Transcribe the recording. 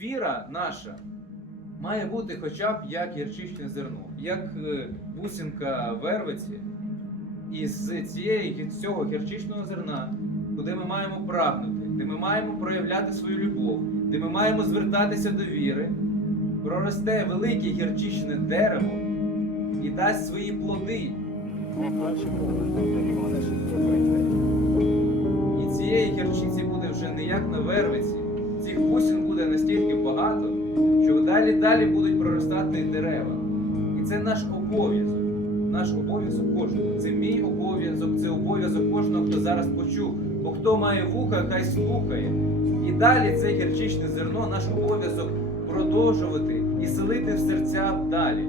віра наша має бути хоча б як гірчичне зерно, як е, бусинка вервиці. І з цієї цього гірчичного зерна, куди ми маємо прагнути, де ми маємо проявляти свою любов, де ми маємо звертатися до віри, проросте велике гірчичне дерево і дасть свої плоди. І цієї гірчиці буде вже не як на вервиці. Цих бусин буде настільки багато, що далі далі будуть проростати дерева. І це наш обов'язок. Наш обов'язок кожного. Це мій обов'язок, це обов'язок кожного, хто зараз почув. Бо хто має вуха, хай слухає. І далі це гірчичне зерно, наш обов'язок продовжувати і селити в серця далі.